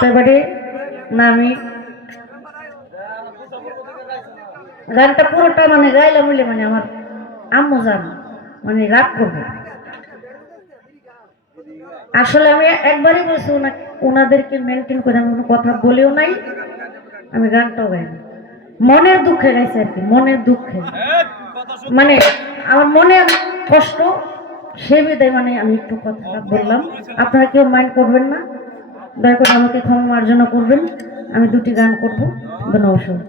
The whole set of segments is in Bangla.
তো এবারে না আমি গানটা পুরোটা মানে গাইলাম বলে মানে আমার আম্মু জান মানে রাগ করবে। আসলে আমি একবারই বলছি ওনা ওনাদেরকে মেনটেন করে আমি কোনো কথা বলেও নাই আমি গানটাও গাইনি মনের দুঃখে গাইছি আর কি মনের দুঃখে। মানে আমার মনে কষ্ট সে বিদায় মানে আমি একটু কথাটা বললাম। আপনারা কেউ মাইন্ড করবেন না। দয়া করে আমাকে ক্ষমা মার্জনা করবেন। আমি দুটি গান করব। ধন্যবাদ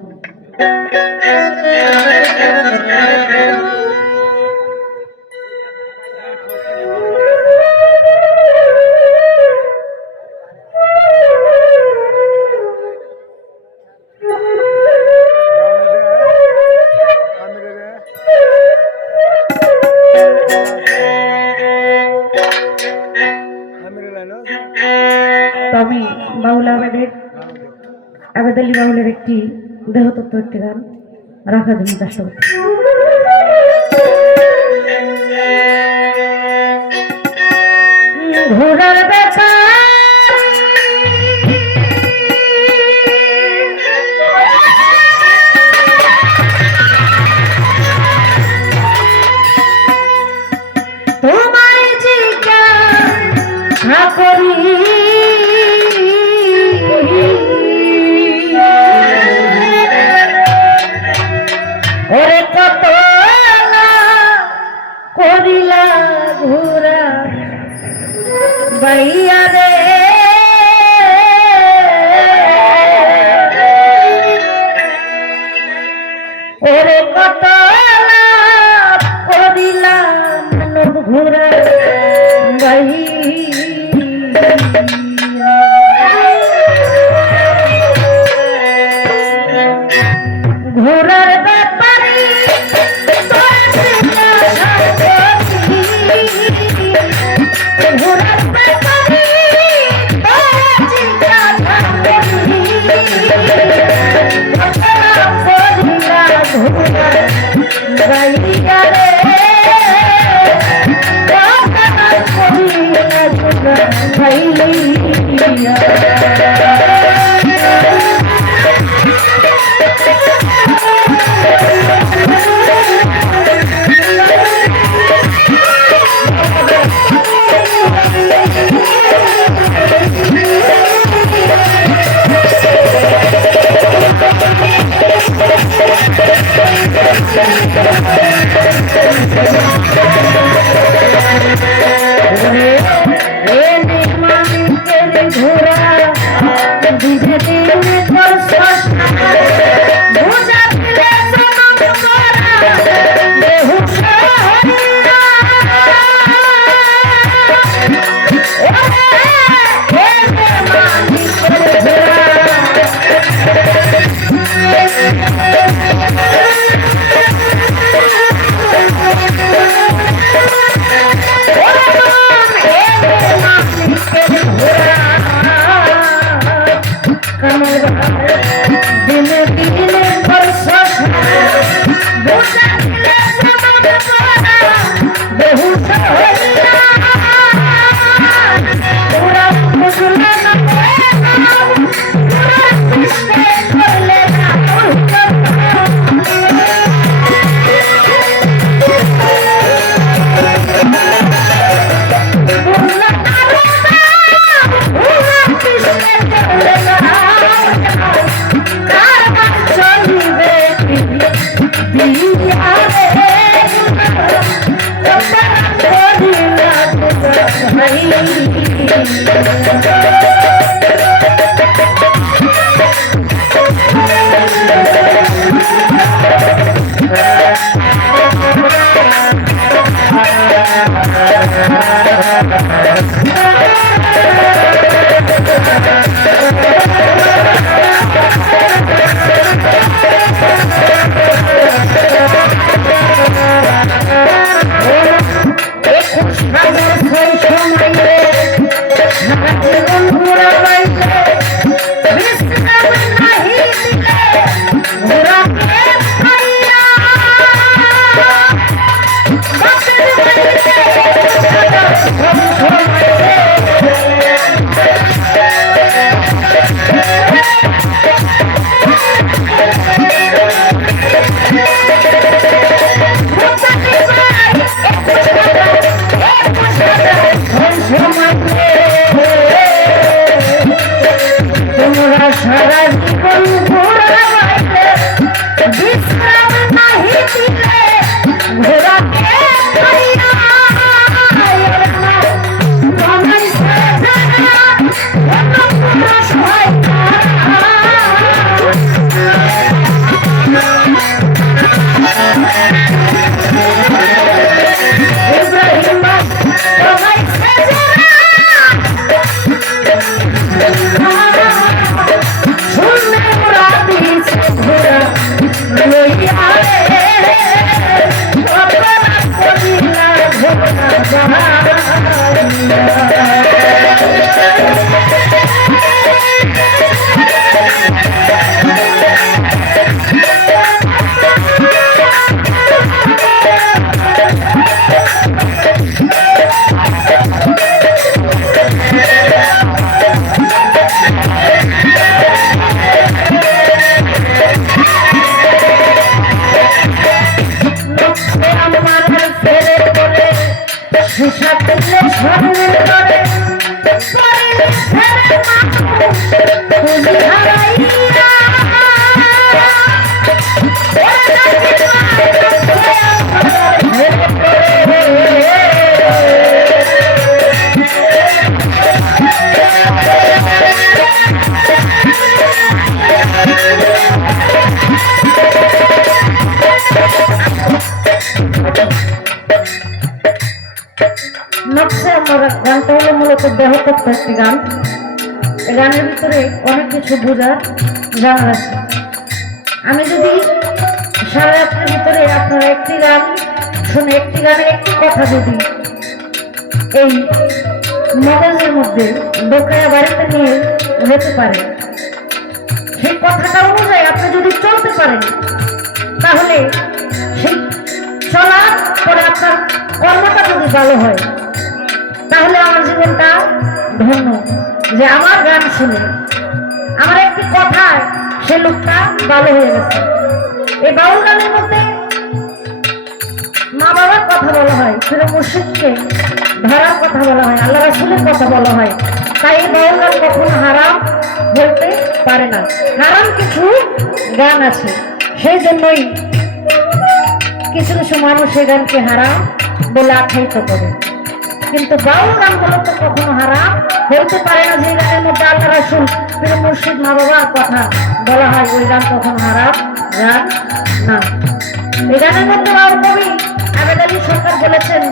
আবেদ আলী বাউলের একটি দেহতত্ত্ব একটি গান। রাখার জন্য চেষ্টা করছি ঘোড়ার ব্যাপার ওরে কত করিলাম ঘোরা ঘোরার জীবন পুরা দেহতত্ত্ব একটি গান। এই গানের ভিতরে অনেক কিছু বোঝার জানার আছে। আমি যদি সারা রাত্রের ভিতরে আপনারা একটি গান শুনে একটি গানের একটি কথা যদি এই মগজের মধ্যে ঢোকায়া বাড়িতে নিয়ে যেতে পারে, সেই কথাটা অনুযায়ী আপনি যদি চলতে পারেন, তাহলে সেই চলার পরে আপনার কর্মটা যদি ভালো হয়, তাহলে আমার জীবনটা ধন্য, যে আমার গান শুনে আমার একটি কথায় সে লোকটা ভালো হয়ে গেছে। এই বাউল গানের মধ্যে মা বাবার কথা বলা হয় ফিরে মুর্শিদকে ধরার কথা বলা হয়, আল্লাহ রাসুলের কথা বলা হয়। তাই এই বাউল গান কখনো হারাম বলতে পারে না। হারাম কিছু গান আছে, সেই জন্যই কিছু কিছু মানুষ এই গানকে হারাম বলে আখ্যায়িত করে। কিন্তু বাউল গানগুলো তো কখনো হইতে পারে না, যে গানের মধ্যে আল্লাহ রাসুল পীর মুর্শিদ মা বাবার কথা বলা হয়, ওই গান তখন হারাম গান না এই গানের মধ্যে বাউল কবি আবেদ আলী সরকার বলেছেন,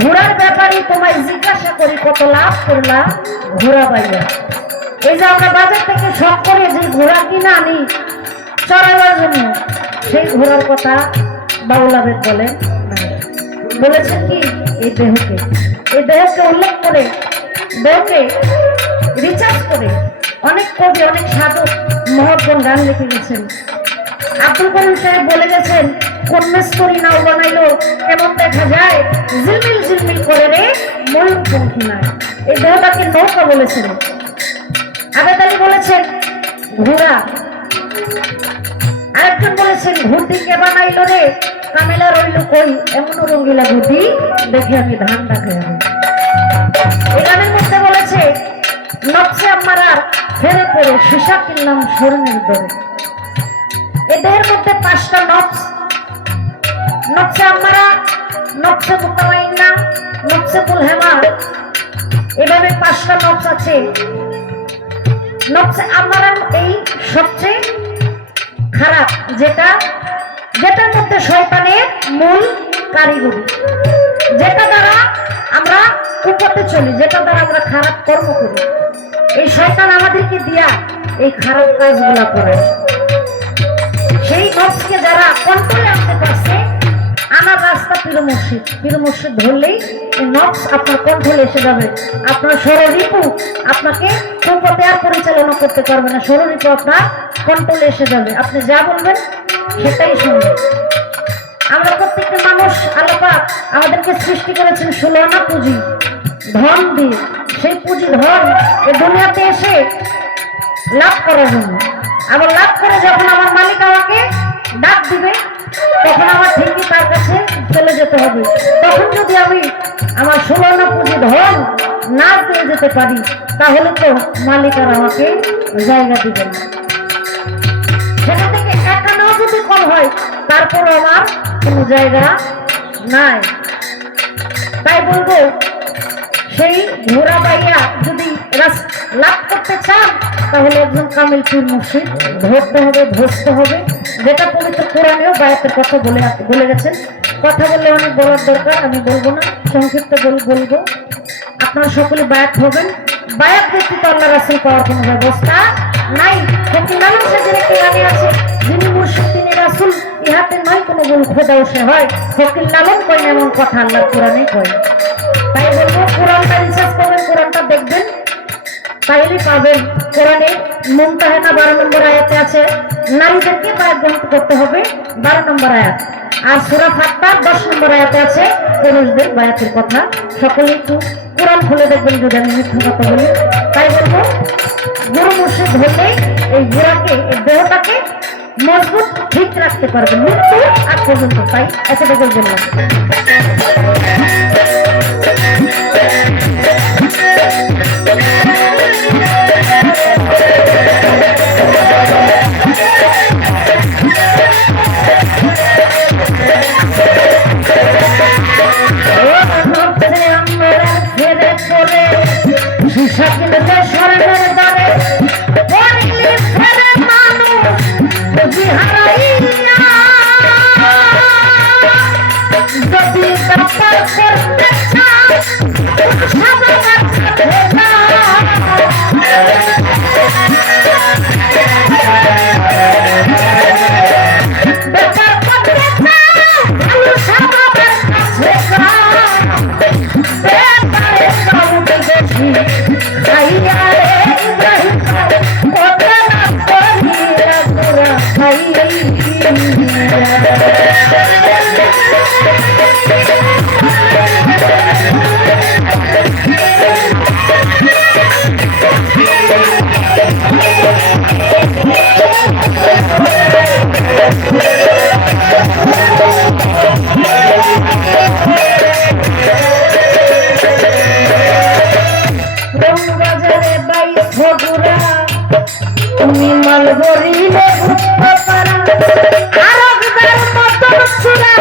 ঘোড়ার ব্যাপারে তোমায় জিজ্ঞাসা করি, কত লাভ করলা ঘোড়া পাইয়া এই যে আমরা বাজার থেকে শখ করে যে ঘোড়া কিনে আনি চড়াবার জন্য, সেই ঘোড়ার কথা বাউল আবেদ বলেন। বলেছেন কি? এই দেহকে। এই দেহকে উল্লেখ করে দেহকে রিচার্জ করে অনেক কবি, অনেক সাধক মহৎগণ গান লিখে গেছেন। আব্দুল করিম সাহেব বলে গেছেন কোন মেস্তরি নাও বানাইলো, কেমন দেখা যায়? ঝিলমিল ঝিলমিল করে রে ময়ূর পঙ্খী নয় এই দেহটাকে নৌকা বলেছেন। আবেদ আলী বলেছেন, ঘোড়া। আরেকজন বলেছেন ঘুরতি কে বানাইলো রে? কামেলা রইল কই? এমন রঙ্গিলা ঘুরতি দেখে আমি ধান ডাকে এই মধ্যে বলেছে, নকশে আমারা ফেরে সীসা কিনলাম স্বর্ণের দরে। মধ্যে পাঁচটা নকশ। নকশে আমারা নকশে নকশে এভাবে পাঁচটা নকশ আছে। নকশে আমারা এই সবচেয়ে খারাপ, যেটা, যেটার মধ্যে শয়তানের মূল কারিগরি। যেটা দ্বারা আমরা কুপথে চলি, যেটা দ্বারা আমরা খারাপ কর্ম করি। এই শয়তান আমাদেরকে দিয়া এই খারাপ কাজগুলা করে। সেই নফসকে যারা কন্ট্রোলে আনতে পারছে আনার রাস্তা পীর মসজিদ পীর মসজিদ ধরলেই নফস আপনার কন্ট্রোলে এসে যাবে। আপনার ষড়রিপু আপনাকে কুপথে আর পরিচালনা করতে পারবে না। ষড়রিপু আপনার কন্ট্রোলে এসে যাবে। আপনি যা বলবেন সেটাই শুনবেন। আমরা প্রত্যেকটা মানুষ আলাপা আমাদেরকে সৃষ্টি করেছেন ষোলনা পুঁজি, ধন দিয়ে। সেই পুঁজি, ধন এই দুনিয়াতে এসে লাভ করার জন্য। আবার লাভ করে যখন আমার মালিক আমাকে ডাক দিবে, তখন আমার ঠিকই তার কাছে চলে যেতে হবে। তখন যদি আমি আমার ষোলনা পুঁজি, ধন না পেয়ে যেতে পারি, তাহলে তো মালিক আর আমাকে জায়গা দিবেন না। সেখান থেকে একটা নাও যদি কম হয় তারপর আমার কোনো জায়গা নাই। তাই সেই ঘোড়া বাইয়া যদি লাভ করতে চান, তাহলে একজন মুর্শিদ ধরতে হবে ধরতে হবে। যেটা পবিত্র কোরআনেও বায়াতের কথা বলে বলে গেছেন। কথা বললে অনেক বলার দরকার, আমি বলব না, সংক্ষিপ্ত বল- বলব। আপনারা সকলে বায়াত হবেন। বায়াত ব্যতীত আল্লাহ রাসুল পাওয়ার কোনো ব্যবস্থা নাই। ফকির একটি আছে, যিনি রাসুল, ইহাতে নয় কোনো ভুল খোদাও সে হয়। ফকির লালন কয় এমন কথা আল্লাহ কোরআনে কয়। তাই বলব কোরআনটা রিসার্চ করবেন কোরআনটা দেখবেন। তাইলে পাবেন। কোরআনে মুমতাহানা বারো নম্বর আয়াতে আছে, নারীদেরকে বায়গ্রহণ করতে হবে, বারো নম্বর আয়াত। আর সুরা ফাত্তার দশ নম্বর আয়াতে আছে, পুরুষদের বায়াতের কথা। সকলে একটু কোরআন খুলে দেখবেন, যদি আমি মিথ্যা কথা বলি। তাই বলব, গুরু মুর্শিদ হলে এই গোড়াকে, এই দেহটাকে মজবুত ঠিক রাখতে পারবে মৃত্যু আগ পর্যন্ত তাই এতটুকু বললাম যদি তুমি মাল গরিলে আরব মতন সুরা